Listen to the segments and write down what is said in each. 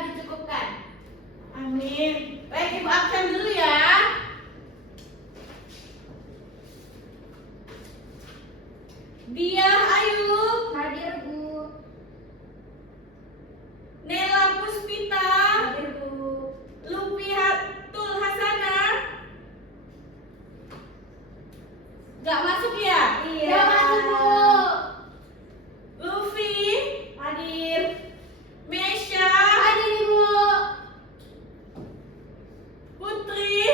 dicukupkan. Amin. Baik, Ibu absen dulu ya. Dia Ayu. Hadir Bu. Nela Puspita. Hadir Bu. Lufiatul Hasana. Gak masuk ya? Iya. Gak masuk Bu. Luffy. Hadir. Mesya. Hadir Ibu. Putri.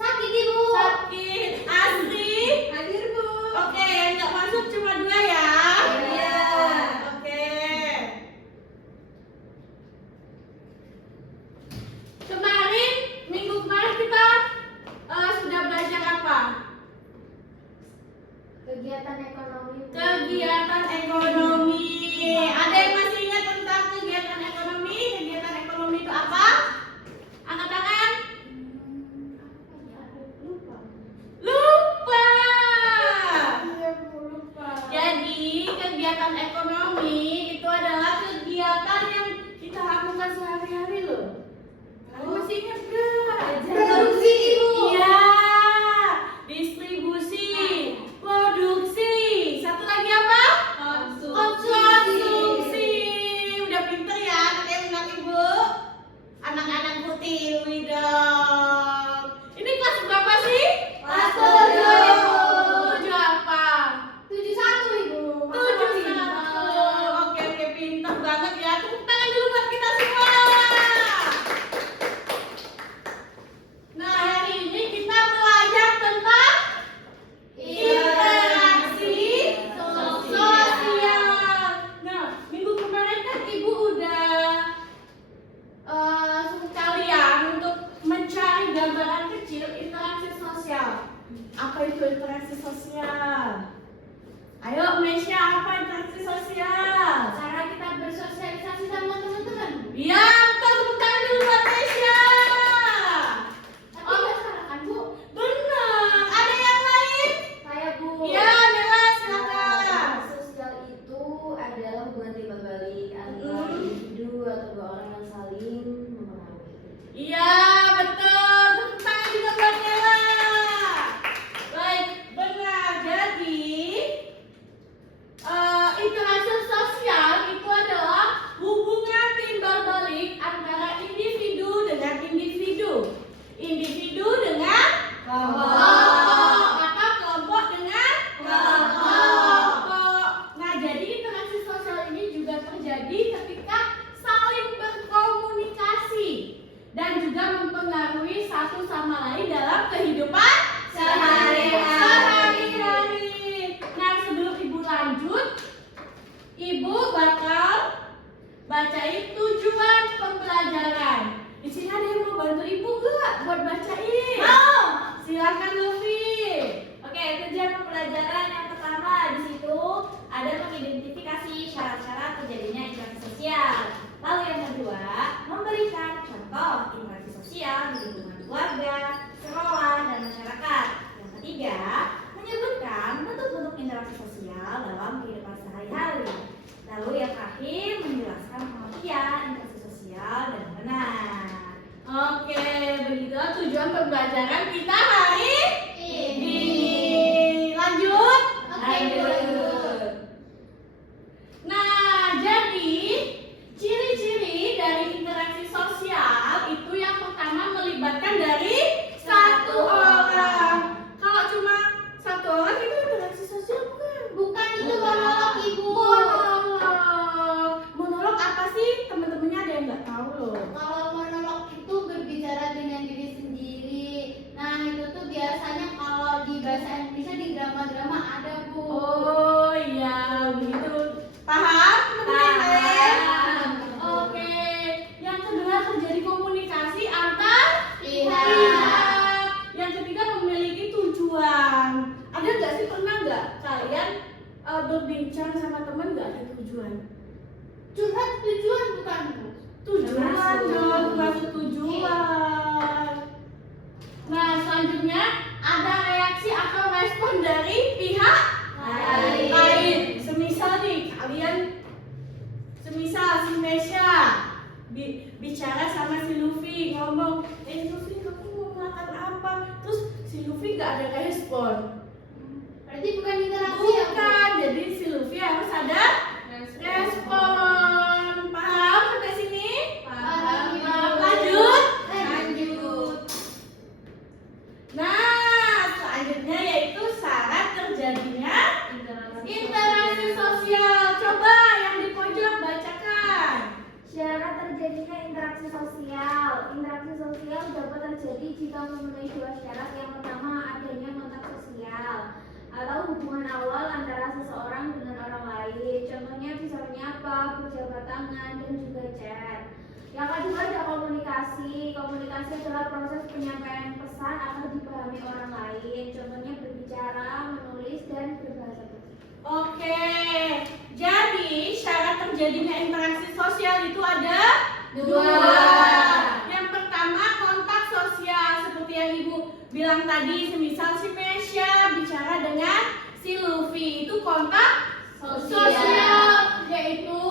Sakit Ibu. Sakit. Asri. Hadir Bu. Oke, yang nggak masuk cuma 2 ya. Iya. Oke. Minggu kemarin kita sudah belajar apa? Kegiatan ekonomi. Kegiatan ekonomi. Ada yang masih ingat tentang kegiatan ekonomi? Kegiatan ekonomi itu apa? Angkat tangan. Lupa. Lupa. Iya Bu, lupa. Jadi kegiatan ekonomi itu adalah kegiatan yang kita lakukan sehari-hari loh. Kamu masih ingat gak? Produksi Ibu. Iya. Distribusi, produksi. Satu lagi apa? Konsumsi. Udah pinter ya anak Ibu. Anak-anak putih ilmi dong. Ini kelas berapa sih? Kelas 7. 7 apa? 71 Ibu. 71. Oke, pintar banget ya. Tepuk tangan dulu buat kita semua. Nah, hari ini kita belajar tentang interaksi sosial. Nah, minggu kemarin kan Ibu udah suruh kalian untuk mencari gambaran kecil interaksi sosial. Apa itu interaksi sosial? Ayo, Mesya, apa interaksi sosial? Cara kita bersosialisasi sama teman-teman. Iya, betul. Tepuk tangan dulu buat Mesya. Tapi nggak salah kan Bu? Benar. Ada yang lain? Saya Bu. Iya, Nela, silakan. Sosial itu adalah hubungan timbal balik antara individu atau dua orang yang saling mempengaruhi. Iya, betul. Tepuk tangan juga buat Nela. Baik, benar. Jadi, interaksi sosial itu adalah hubungan timbal balik antara individu dengan individu. Individu dengan kelompok atau kelompok dengan kelompok. Nah, jadi interaksi sosial ini juga terjadi ketika saling berkomunikasi dan juga mempengaruhi satu sama lain dalam kehidupan sehari-hari. Nah, sebelum Ibu lanjut, Ibu bakal bacain tujuan pembelajaran. Di sini ada yang mau bantu Ibu gak buat bacain? Mau. Silakan Luffy. Oke, tujuan pembelajaran yang pertama di situ ada mengidentifikasi syarat-syarat terjadinya interaksi sosial. Lalu yang kedua, memberikan contoh interaksi sosial di lingkungan keluarga, sekolah, dan masyarakat. Yang ketiga, menyebutkan bentuk-bentuk interaksi sosial dalam kehidupan sehari-hari. Lalu yang terakhir, menjelaskan pengertian interaksi sosial dan benar. Oke, begitu tujuan pembelajaran kita hari ini. Lanjut. Oke, Bu, lanjut. Nah, jadi ciri-ciri dari interaksi sosial itu yang pertama melibatkan dari satu orang. Kalau cuma satu orang itu interaksi sosial bukan? Bukan, itu monolog Ibu. Monolog apa sih? Teman-temannya ada yang nggak tahu loh. Kalau monolog itu berbicara dengan diri sendiri. Nah, itu tuh biasanya kalau di bahasa Indonesia di drama-drama ada Bu. Oh iya, begitu. Paham? Teman-teman yang lain? Paham. Oke. Yang kedua terjadi komunikasi antar Pihak. pihak. Yang ketiga memiliki tujuan. Ada nggak sih, pernah nggak kalian berbincang sama teman nggak ada tujuan? Curhat tujuan bukan Bu? Tujuan Termasuk. dong, termasuk tujuan. Nah, selanjutnya ada reaksi atau respon dari pihak lain. Semisal nih, kalian, semisal si Mesya bicara sama si Luffy, ngomong, Luffy kamu mau makan apa? Terus si Luffy gak ada respon. Berarti bukan interaksi ya, Bu? Bukan, jadi si Luffy harus ada respon. Paham sampai sini? Paham. Lanjut. Lanjut. Nah, selanjutnya yaitu syarat terjadinya interaksi sosial. Coba yang di pojok bacakan. Syarat terjadinya interaksi sosial. Interaksi sosial dapat terjadi jika memenuhi dua syarat. Yang pertama, adanya kontak sosial atau hubungan awal antara seseorang dengan orang lain. Contohnya bisa menyapa, berjabat tangan, dan juga chat. Yang kedua ada komunikasi. Komunikasi adalah proses penyampaian pesan agar dipahami orang lain. Contohnya berbicara, menulis, dan berbahasa tulis. Oke, jadi syarat terjadinya interaksi sosial itu ada dua. Yang pertama kontak sosial, seperti yang Ibu bilang tadi, semisal si Mesya bicara dengan si Luffy, itu kontak sosial, yaitu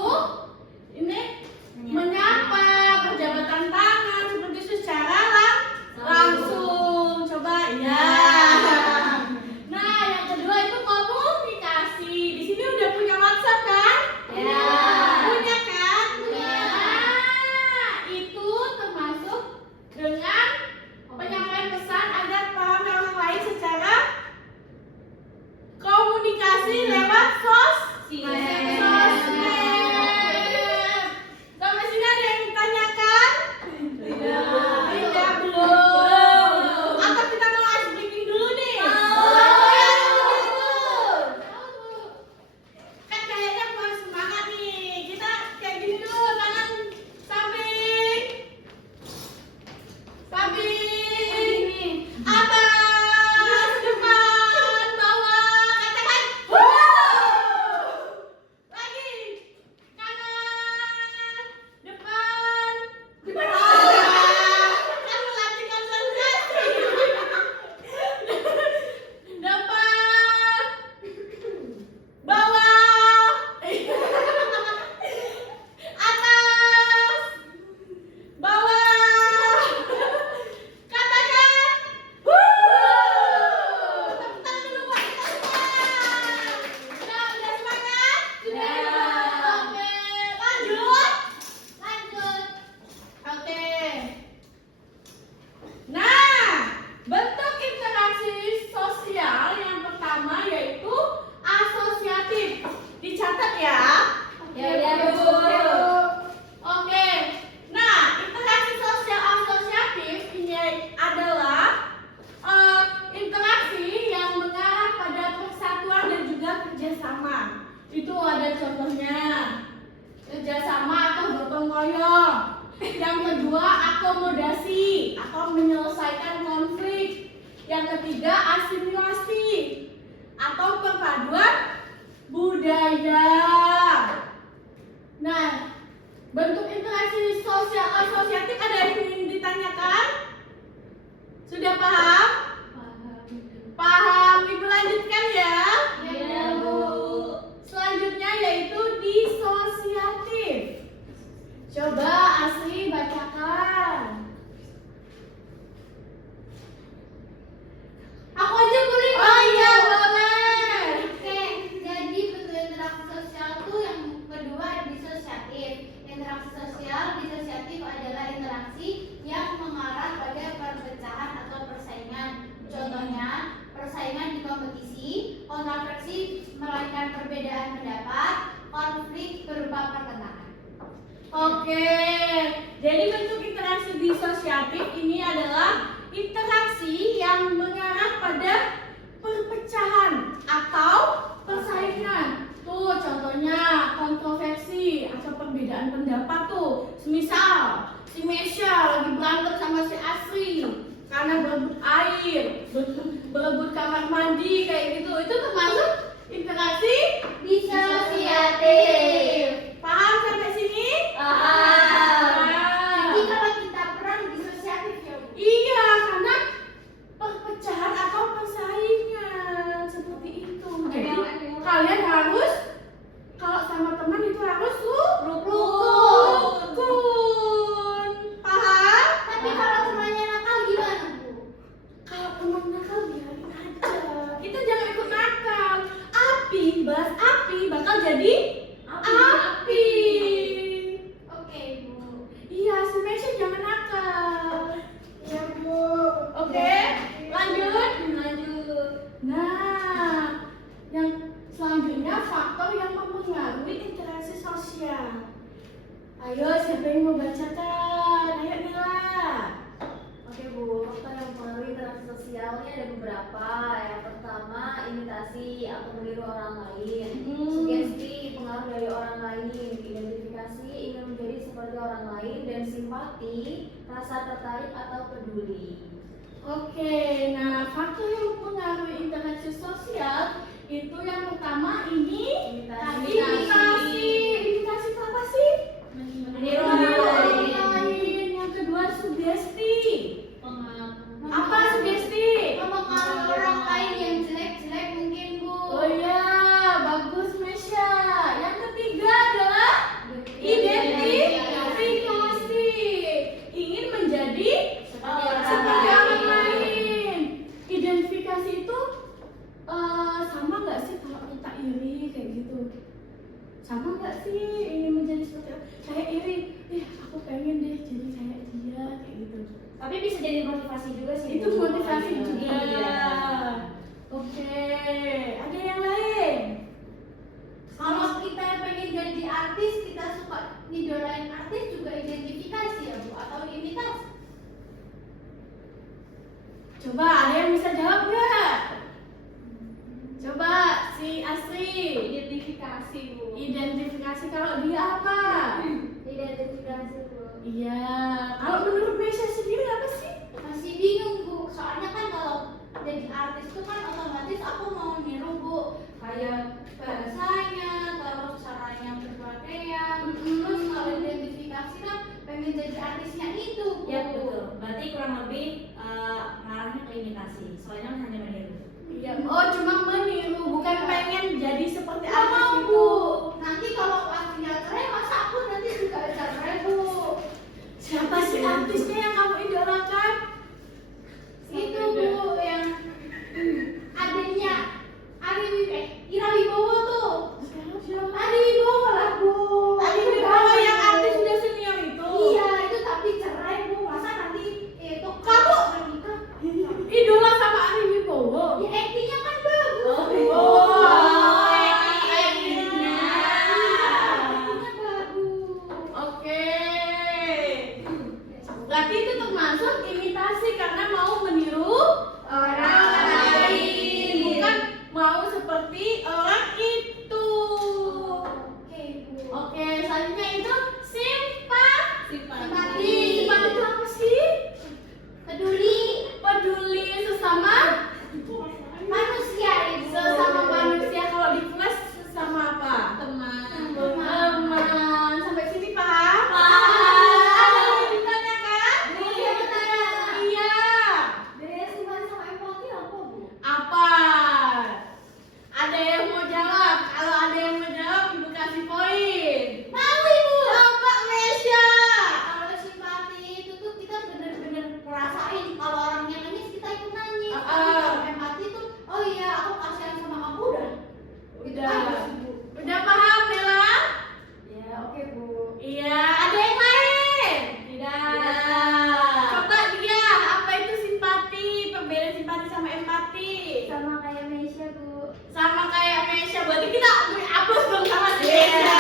ini menyapa, berjabatan tangan seperti itu secara langsung. Coba ya. Nah, yang kedua itu komunikasi. Di sini udah punya WhatsApp kan? Ya. Punya kan? Punya. Nah, itu termasuk dengan penyampaian pesan agar paham orang lain secara komunikasi lewat sosmed. Sampai sini ada yang ditanyakan? Tidak, belum. Atau kita mau ice breaking dulu nih? Kan kayaknya kurang semangat nih. Kita kayak gini dulu, tangan samping. Samping. Atas, depan, bawah. Katakan. Lagi. Kanan, depan. Kan melatih konsentrasi. Depan, bawah, atas, bawah. Katakan. Tepuk tangan dulu buat kita semua. Udah semangat? Sudah. Oke, lanjut. Lanjut. Oke. Nah, bentuk interaksi sosial yang pertama yaitu asosiatif. Dicatat ya. Ya, Bu. Oke. Nah, interaksi sosial asosiatif ini adalah interaksi yang mengarah pada persatuan dan juga kerjasama. Itu ada contohnya. Kerjasama atau gotong royong. Yang kedua, akomodasi atau menyelesaikan konflik. Yang ketiga, asimilasi atau perpaduan budaya. Nah, bentuk interaksi sosial asosiatif ada yang ingin ditanyakan? Sudah paham? Paham. Ibu lanjutkan ya. Ya, Bu. Selanjutnya yaitu disosiatif. Coba Asri bacakan. Aku aja boleh. Oh iya, boleh. Oke, jadi bentuk interaksi sosial tuh yang kedua disosiatif. Interaksi sosial disosiatif adalah interaksi yang mengarah pada perpecahan atau persaingan. Contohnya, persaingan di kompetisi, kontroversi melainkan perbedaan pendapat, konflik berupa pertentangan. Oke, jadi bentuk interaksi disosiatif ini adalah interaksi yang mengarah pada perpecahan atau persaingan. Tuh contohnya kontroversi atau perbedaan pendapat tuh. Semisal si Mesya lagi berantem sama si Asri karena berebut air, berebut kamar mandi kayak gitu. Itu termasuk interaksi Disosiatif. Paham sampai sini? Paham. Jadi kalau kita perang disosiatif ya, Bu. Iya, karena perpecahan atau persaingan seperti itu. Jadi kalian harus kalau sama teman itu harus rukun. Ayo, siapa yang mau bacakan? Ayo Nila. Oke Bu, faktor yang mempengaruhi interaksi sosial ini ada beberapa. Yang pertama, imitasi atau meniru orang lain. Sugesti, pengaruh dari orang lain. Identifikasi, ingin menjadi seperti orang lain. Dan simpati, rasa tertarik atau peduli. Oke, nah faktor yang mempengaruhi interaksi sosial itu yang pertama ini Imitasi. imitasi. Imitasi itu apa sih? Meniru orang orang lain. Yang kedua sugesti. Apa sugesti? Mempengaruhi orang lain yang jelek-jelek mungkin Bu. Oh iya, bagus Mesya. Yang ketiga adalah identifikasi. Ingin menjadi seperti orang lain. Identifikasi itu sama nggak sih kalau kita iri kayak gitu? Sama nggak sih ingin menjadi seperti saya iri? Aku pengen deh jadi kayak dia kayak gitu. Tapi bisa jadi motivasi juga sih. Itu Bu. motivasi juga. Iya. Oke, ada yang lain? Kalau kita pengen jadi artis, kita suka idolain artis juga identifikasi ya Bu atau imitasi? Coba ada yang bisa jawab nggak? Coba si Asri. Identifikasi Bu. Identifikasi kalau dia apa? Identifikasi Bu. Iya. Kalau menurut Mesya sendiri apa sih? Masih bingung Bu, soalnya kan kalau jadi artis itu kan otomatis aku mau niru Bu, kayak bahasanya, terus caranya berpakaian, terus kalau identifikasi kan pengen jadi artisnya itu Bu. Ya betul. Berarti kurang lebih ngarahnya ke imitasi. Soalnya hanya meniru. Iya. Oh, cuma meniru, bukan pengen jadi seperti Nggak artis mau itu. Bu, nanti kalau aslinya cerai masa aku nanti juga cerai Bu. Siapa sih artisnya yang kamu idolakan? Itu Bu yang adanya Ira Wibowo tuh. Ari Wibowo lah Bu. Ari Wibowo yang artis sudah senior itu. Iya itu tapi cerai Bu. Masa nanti itu kamu menikah? Idola sama Ari Wibowo. Ya actingnya kan bagus. Oh, actingnya. Actingnya bagus. Oke. Berarti itu termasuk imitasi karena mau meniru orang lain, bukan mau seperti orang itu. Oke Bu. Oke, selanjutnya itu simpati. Simpati. Simpati itu apa sih? Peduli Peduli sesama manusia Ibu. sesama manusia. Kalau di kelas sesama apa? Teman. Teman. Sampai sini paham? Paham. Ada yang mau ditanyakan? Iya, bertanya. Iya. Bedanya simpati sama empati apa Bu? Apa? Ada yang mau jawab? Kalau ada yang mau jawab, Ibu kasih poin. Mau Ibu. Coba Mesya. Kalau simpati itu tuh kita bener-bener ngerasain kalau orangnya nangis kita ikut nangis. Tapi kalau empati tuh, oh iya aku kasihan sama kamu udah. Gitu Udah. aja sih, Bu. Udah paham, Bella? Ya oke Bu. Iya. Ada yang lain? Tidak. Coba dia, apa itu simpati? Perbedaan simpati sama empati. Sama kayak Mesya Bu. Sama kayak Mesya. Berarti kita upload dong sama si Iya. Mesya.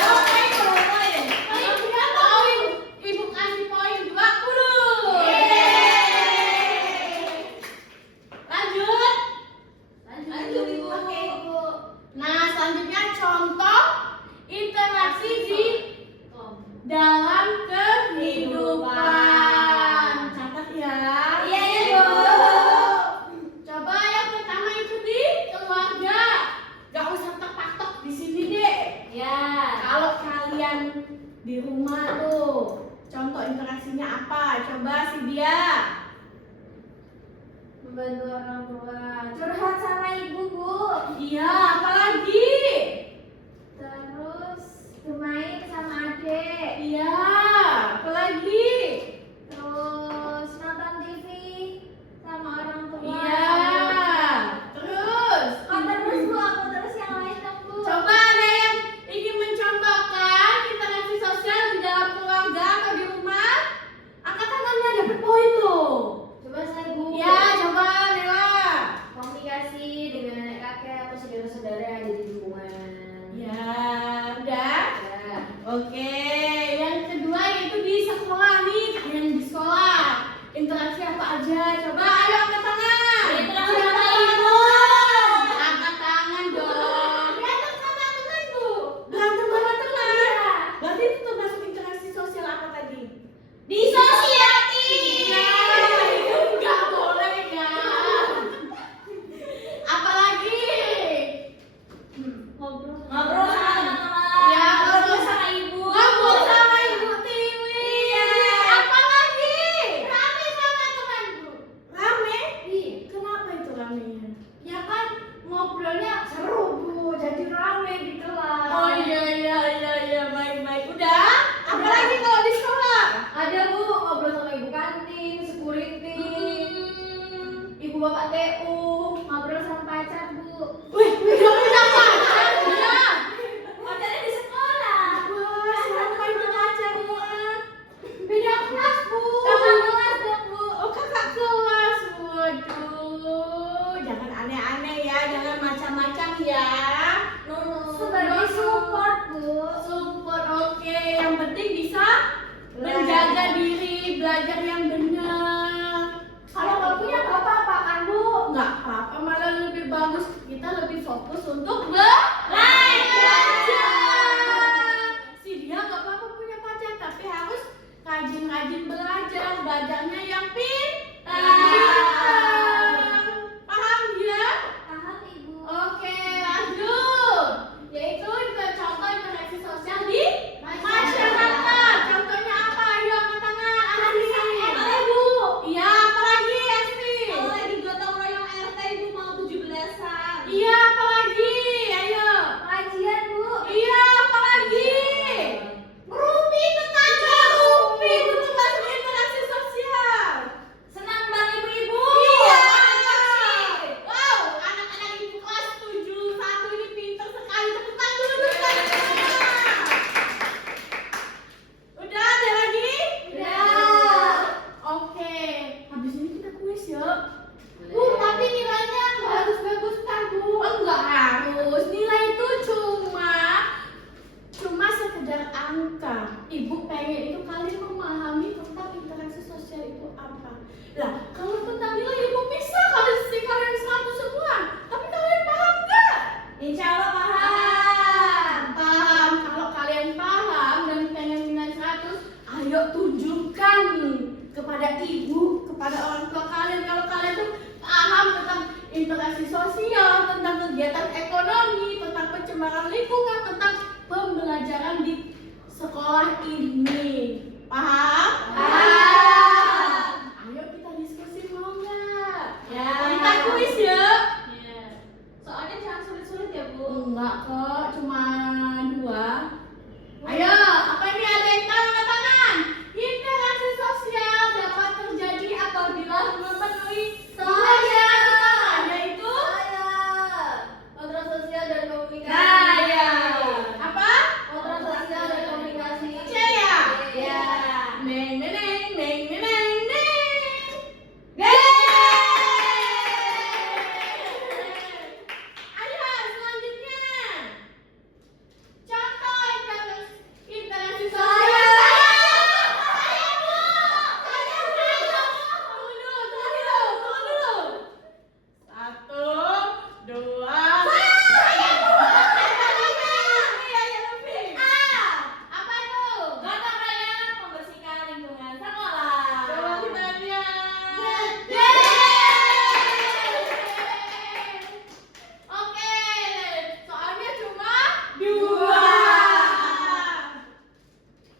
Poin, poin. Poin berapa? Poin. Ibu kasih poin 20. Lanjut. Lanjut, Ibu. Oke Ibu. Nah, selanjutnya contoh interaksi di dalam kehidupan. Catat ya. Iya ya Bu. Coba yang pertama itu di keluarga. Gak usah tek-tek di sini deh. Ya. Kalau kalian di rumah tuh, contoh interaksinya apa? Coba si dia. Membantu orang tua. Curhat sama ibu Bu. Iya, apalagi? Terus bermain sama adik. Iya, apalagi? Terus nonton TV sama orang tua. Iya. Terus? Oh, terus Bu, aku terus yang lain dong Bu. Coba ada yang ingin mencontohkan interaksi sosial di dalam keluarga atau di rumah? Angkat tangannya, dapat poin loh. Coba saya Bu. Ya, coba Nela. Komunikasi dengan nenek kakek atau saudara-saudara yang ada di lingkungan. Ya, udah. Ya. Oke, Interaksi apa aja? Coba ayo angkat tangan. Interaksi sama ibu. Angkat tangan dong. Berantem sama teman, Bu. Berantem sama teman. Berarti itu termasuk interaksi sosial apa tadi? Disosiati. Iya, itu nggak boleh ya. Apalagi? Ngobrol sama teman-teman. Ya, Ngobrol sama ibu. Ngobrol sama Ibu Tiwi. Apalagi? Rame sama teman, Bu. Rame? Iya. Kenapa itu ramenya? Ya kan ngobrolnya seru, Bu. Jadi rame di kelas. Oh iya, baik. Udah? Apalagi kalau di sekolah? Ada Bu, ngobrol sama ibu kantin, security, ibu bapak TU, ngobrol sama pacar Bu. Wih, udah punya pacar ya? Pacarnya di sekolah. Wah, siapa itu pacarmu? Beda kelas, Bu. Kakak kelas dong Bu. Oh, kakak kelas. Waduh, jangan aneh-aneh ya, jangan macam-macam ya. Sebagai support Bu. Support, oke. Yang penting bisa menjaga diri, belajar yang benar. Kalau nggak punya bapak apa kan, Bu? Nggak apa-apa, malah lebih bagus. Kita lebih fokus untuk Belajar. Si dia nggak apa-apa punya pacar, tapi harus rajin-rajin belajar, belajarnya yang pintar. Paham dia? Paham Ibu. Oke, lanjut. Yaitu contoh interaksi sosial di masyarakat. Contohnya apa? Ayo angkat tangan. Boleh Bu. Iya, apalagi Esti? Kalau lagi gotong royong RT Ibu mau 17-an. Iya, apalagi? Ayo. Pengajian Bu. Iya, apalagi? Rupi tetangga. Rupi, betul masuk interaksi sosial. Senang bareng ibu-ibu. Iya. Aksi. Wow, anak-anak ibu kelas 71 ini pintar sekali. Tepuk tangan dulu bentar. Udah, ada lagi? Udah. Oke, habis ini kita kuis yuk. Bu, tapi nilainya nggak harus bagus kan, Bu? Oh, enggak harus. Nilai itu cuma sekedar angka. Ibu pengen itu kalian memahami tentang interaksi sosial itu apa. Lah, kalau tentang nilai ibu bisa kalian 100 semua. Tapi kalian paham nggak? Insya Allah paham. Paham. Kalau kalian paham dan pengen nilai 100, ayo tunjukkan kepada ibu, kepada orang tua kalian kalau kalian tuh paham tentang interaksi sosial, tentang kegiatan ekonomi, tentang pencemaran lingkungan, tentang pembelajaran di sekolah ini. Paham? Paham. Ayo kita diskusi mau nggak? Ya. Kita kuis ya. Iya. Soalnya jangan sulit-sulit ya Bu. Enggak kok, cuma 2. Ayo, apa ini ada yang tahu angkat tangan? Interaksi sosial dapat terjadi apabila memenuhi dua syarat utama, yaitu Kontrol sosial dan komunikasi. Gaya. Apa? Kontrol sosial dan komunikasi. C ya? Iya. Neng neng neng neng neng neng neng. Ayo selanjutnya. Contoh interaksi sosial. Tunggu dulu. 1, 2. Apa tuh? Gotong royong membersihkan lingkungan sekolah. Coba kita lihat. Oke, soalnya cuma 2.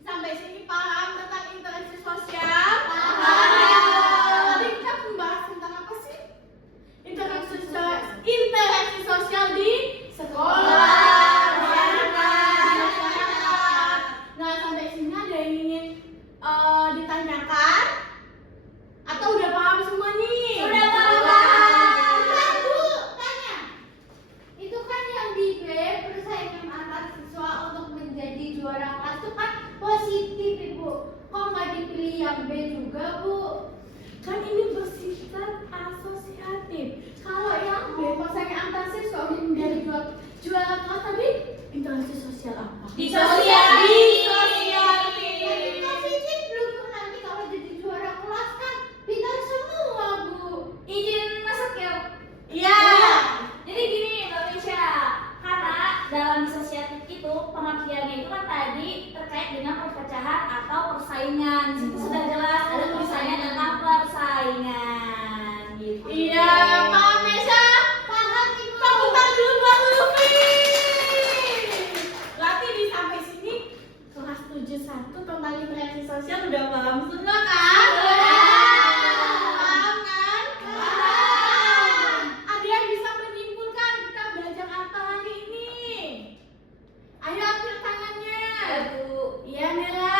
Sampai sini paham tentang interaksi sosial? Paham. Tadi kita membahas tentang apa sih? Interaksi sosial di sekolah, masyarakat. Nah, sampai sini ada yang ingin ditanyakan? Atau udah paham semua nih? Udah paham. Bentar, Bu, tanya. Itu kan yang di B, persaingan antar siswa untuk menjadi juara kelas itu kan positif, Ibu. Kok nggak dipilih yang B juga, Bu? Kan ini bersifat asosiatif. Kalau yang B persaingan antar siswa untuk menjadi juara kelas tadi interaksi sosial apa? Disosialisasi. Yang positif belum nanti kalau jadi juara kelas kan atau persaingan. Di situ sudah jelas ada tulisannya tentang persaingan. Gitu. Iya, Pak Mesha. Paham Ibu. Tepuk tangan dulu buat Lutfi. Berarti di sampai sini kelas 71 tentang interaksi sosial udah paham semua kan? Paham kan? Paham. Ada yang bisa menyimpulkan kita belajar apa hari ini? Ayo ambil tangannya. Bu. Iya, Mela.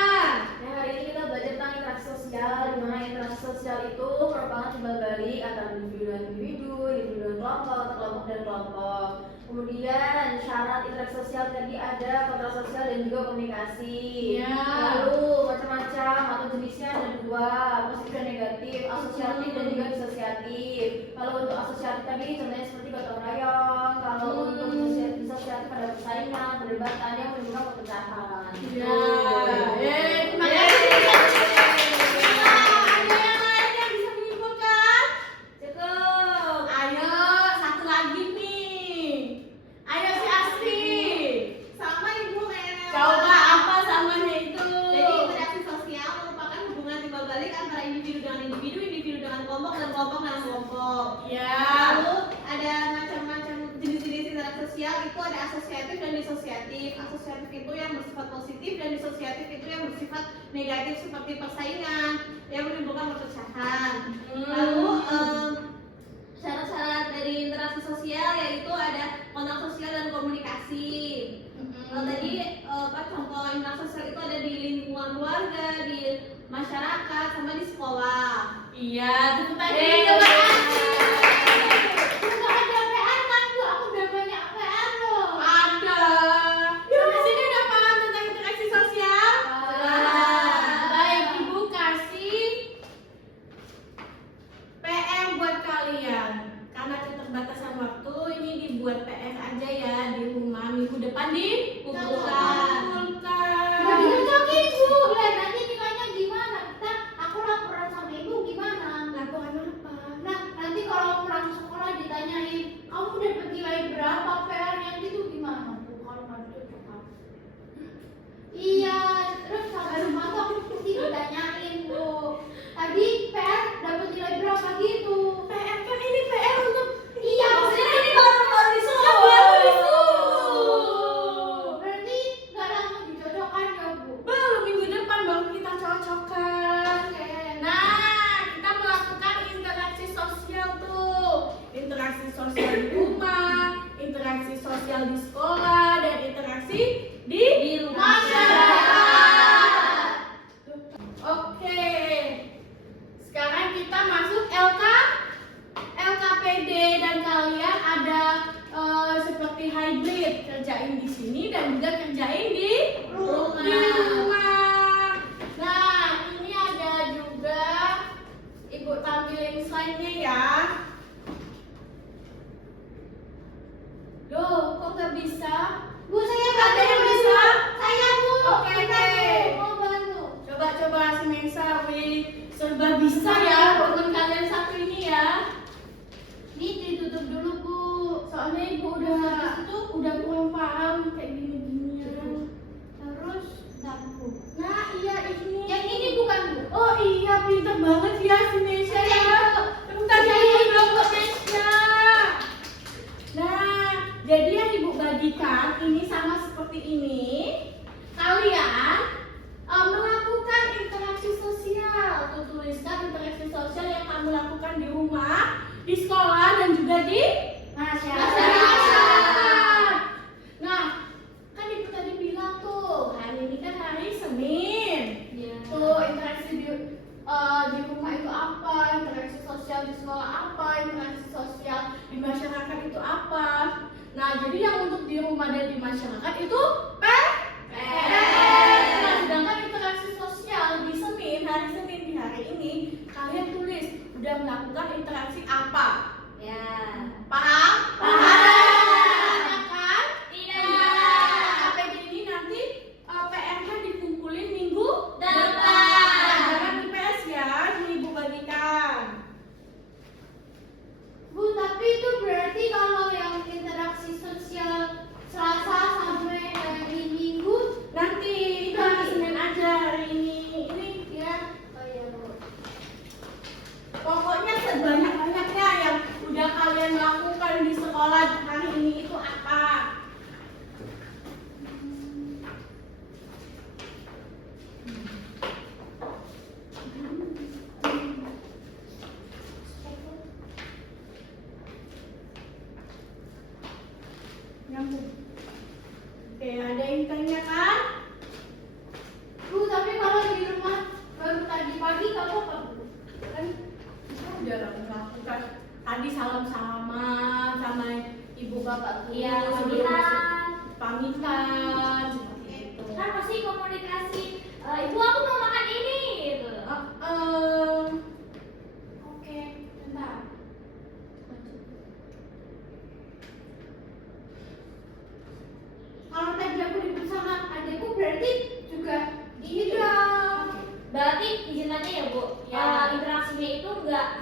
Nah, hari ini kita belajar tentang interaksi sosial, di mana interaksi sosial itu merupakan timbal balik antara individu dan individu, individu dan kelompok, atau kelompok dan kelompok. Kemudian syarat interaksi sosial tadi ada kontrak sosial dan juga komunikasi. Iya. Lalu macam-macam atau jenisnya ada dua, positif dan negatif, asosiatif dan juga disosiatif. Kalau untuk asosiatif tadi contohnya seperti gotong royong, kalau untuk disosiatif ada persaingan, perdebatan yang menimbulkan perpecahan. Iya. Terima kasih. Ada yang lain yang bisa menyimpulkan? Cukup. Ayo, satu lagi nih. Ayo si Asri. Sama Ibu kayaknya. Coba apa samanya itu? Jadi interaksi sosial merupakan hubungan timbal balik antara individu dengan individu, individu dengan kelompok, dan kelompok dengan kelompok. Ya. Lalu ada macam-macam jenis-jenis interaksi sosial, itu ada asosiatif dan disosiatif. Asosiatif itu yang bersifat positif dan disosiatif itu yang bersifat negatif seperti persaingan yang menimbulkan perpecahan. Lalu syarat-syarat dari interaksi sosial yaitu ada kontak sosial dan komunikasi. Tadi contoh interaksi sosial itu ada di lingkungan keluarga, di masyarakat, sama di sekolah. Iya, tepuk tangan. Terima kasih. Nggak ada PR kan Bu? Aku udah banyak PR loh. Ada. Sampai sini udah paham tentang interaksi sosial? Baik, Ibu kasih PR buat kalian. Karena keterbatasan waktu, ini dibuat PR aja ya di rumah. Minggu depan dikumpulkan. Nggak dicocokin Bu. Lah nanti nilainya gimana? Aku laporan sama Ibu gimana? Laporan apa?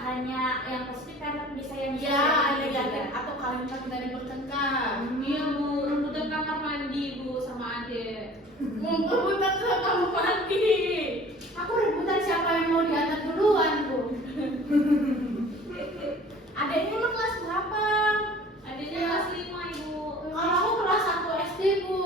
hanya yang positif kan, tapi bisa yang Ya, ada negatif yang juga. atau kalian tadi bertengkar. Iya bu, rebutan kamar mandi bu sama adek. Rebutan sama kamu mandi. Aku rebutan siapa yang mau diantar duluan, Bu. Adeknya emang kelas berapa? Adeknya Iya. kelas 5 ibu. Kalau aku kelas 1 SD, Bu.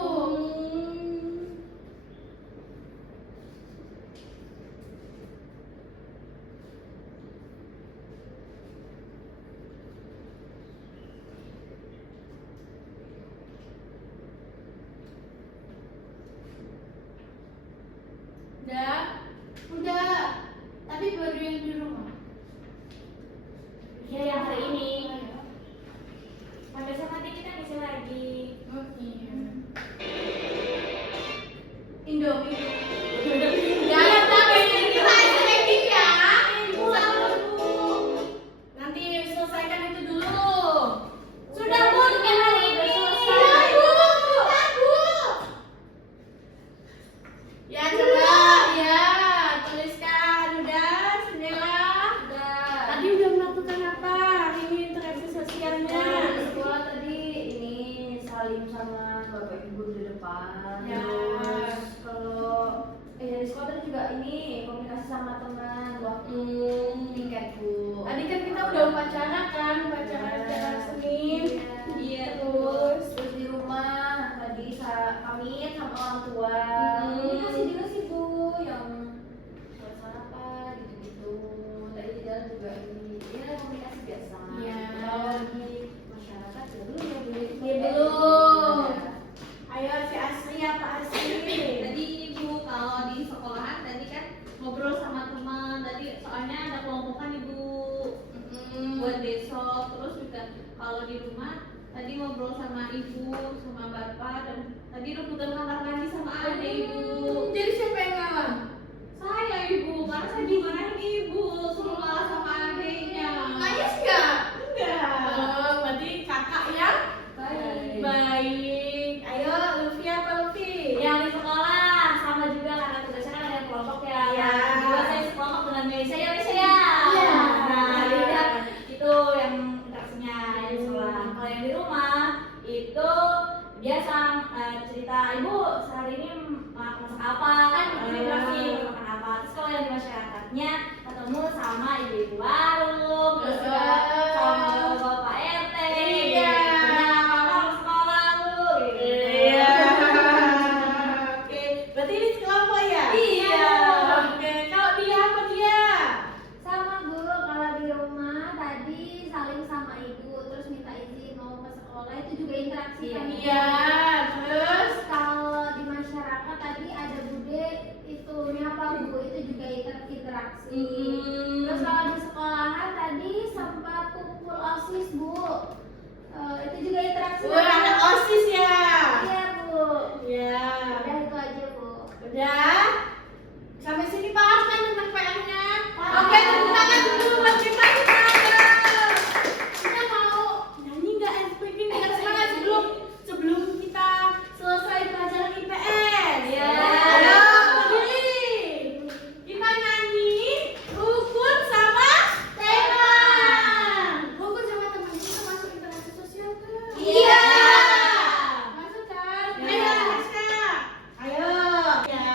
Udah. Udah. Tapi baru yang di rumah. Ya yang hari ini. Nah, besok nanti kita ngisi lagi. Oh iya. Indomie. Ya, tapi kita istirahat ya. Pulang Bu. Nanti selesaikan itu dulu. Sudah Bu, untuk yang hari ini. Iya, Bu. Kita, Bu. Ya, coba. Ya, tuliskan. Udah, Sendela. Udah. Tadi udah melakukan apa? Hari ini interaksi sosialnya. Di sekolah tadi ini salim sama bapak ibu di depan. Ya. Terus kalau dari sekolah tadi juga ini komunikasi sama teman waktu tiket Bu. Tadi kan kita udah upacara kan, upacara acara Senin. Iya. Terus di rumah tadi pamit sama orang tua. Komunikasi juga sih Bu, yang buat sarapan gitu-gitu. Tadi di jalan juga ini ya komunikasi biasa. Iya. Kalau di masyarakat ya belum ya Bu. Ya, belum. Ayo si Asri apa Asri? Tadi ibu kalau di sekolahan tadi kan ngobrol sama teman. Tadi soalnya ada kelompokan ibu buat besok. Terus juga kalau di rumah tadi ngobrol sama ibu sama bapak dan tadi rebutan kamar mandi sama adek ibu. Jadi siapa yang ngalah? Saya ibu, karena saya dimarahin ibu suruh kalah sama adeknya. Nangis nggak? Enggak. Oh, berarti kakak yang Baik. baik. Ayo, Luffy apa Luffy? Yang di sekolah sama juga karena tugasnya kan ada yang kelompok ya. Iya. Juga saya sekelompok dengan Melisha ya Melisha ya. Iya. Nah, udah itu yang interaksinya di sekolah. Kalau yang di rumah itu biasa cerita ibu sehari ini masak apa kan interaksi makan apa. Terus kalau yang di masyarakatnya ketemu sama ibu-ibu warung, terus juga sama bapak RT. Iya. Punya sekolah Bu. Gitu. Iya. Oke, berarti ini sekelompok ya? Iya. Oke, kalau dia apa dia? Sama Bu, kalau di rumah tadi saling sama ibu, terus minta izin mau ke sekolah, itu juga interaksi kan? Iya, terus Kalau di masyarakat tadi ada bude itu nyapa Bu, itu juga interaksi. Terus kalau di sekolahan tadi sempat kumpul OSIS Bu, itu juga interaksi. gue anak OSIS ya. Iya Bu. Iya. Udah itu aja Bu. Udah? Sampai sini paham kan tentang PR-nya? Paham. Oke, tepuk tangan dulu buat kita. Kita mau nyanyi nggak SPG dengan semangat sebelum kita selesai pelajaran IPS? Iya. Ayo, berdiri. Kita nyanyi rukun sama teman. Rukun sama teman kita masuk interaksi sosial kan? Iya. Masuk kan? Iya. Ayo, Aska. Ayo. Ya.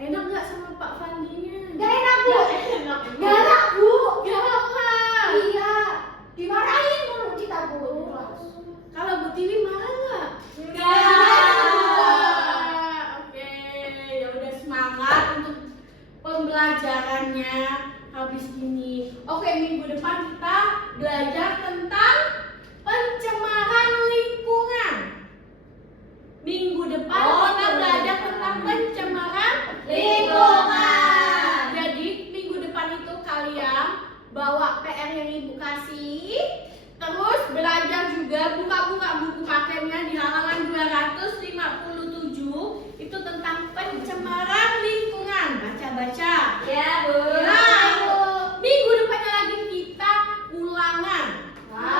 Enak nggak sama Pak Fandinya? Gak enak Bu. Enak, Ibu. Galak Bu. Galak lah. Iya. Dimarahin mulu kita Bu di kelas. Kalau Bu Tiwi marah nggak? Enggak. Oke, ya udah semangat untuk pembelajarannya habis ini. Oke, minggu depan kita belajar tentang pencemaran lingkungan. Minggu depan kita belajar tentang pencemaran Lingkungan. Jadi minggu depan itu kalian bawa PR yang Ibu kasih, terus belajar juga buka-buka buku pakemnya di halaman 257 itu tentang pencemaran lingkungan. Baca-baca. Ya, Bu. Nah, minggu depannya lagi kita ulangan. Wow.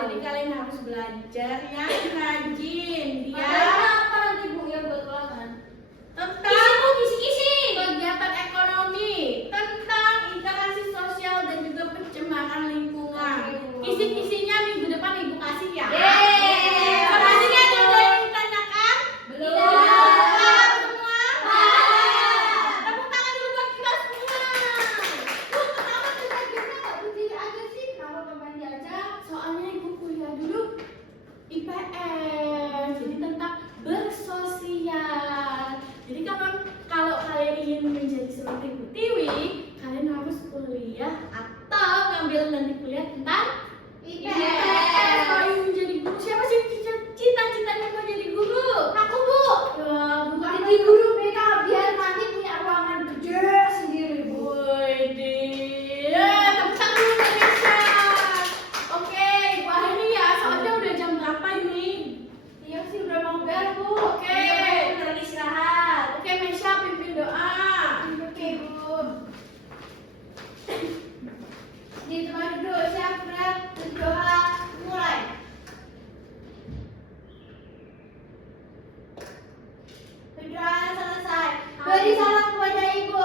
Jadi kalian harus belajar yang rajin biar Materinya apa nanti Bu yang buat ulangan? tentang Kisi-kisi. kegiatan ekonomi, tentang interaksi sosial dan juga pencemaran lingkungan. Kisi-kisinya minggu depan Ibu kasih ya. Yeay. Makasih ya, ada yang ditanyakan? Belum. Paham semua? Paham. Tepuk tangan dulu buat kita semua. Bu, kenapa kita gamenya nggak berdiri aja sih? Kenapa pemain diajak? Soalnya Ibu kuliah dulu IPS, jadi tentang bersosial. Jadi kalau kalian ingin menjadi seperti Bu Tiwi, kalian harus kuliah atau ngambil nanti kuliah tentang IPS. Kalau ingin menjadi guru, siapa sih cita-citanya mau jadi guru? Aku Bu. Ya, bukan Jadi guru BK biar nanti punya ruangan gede sendiri Bu. Widih, tepuk tangan dulu buat Mesya. Oke, Ibu akhiri ya, soalnya udah jam berapa ini? Iya sih udah mau bel Bu. Oke. Iya, Bu, lagi istirahat. Oke, Mesya pimpin doa. Oke Bu. Di tempat duduk siap berat berdoa mulai. Berdoa selesai. Beri salam kepada Ibu.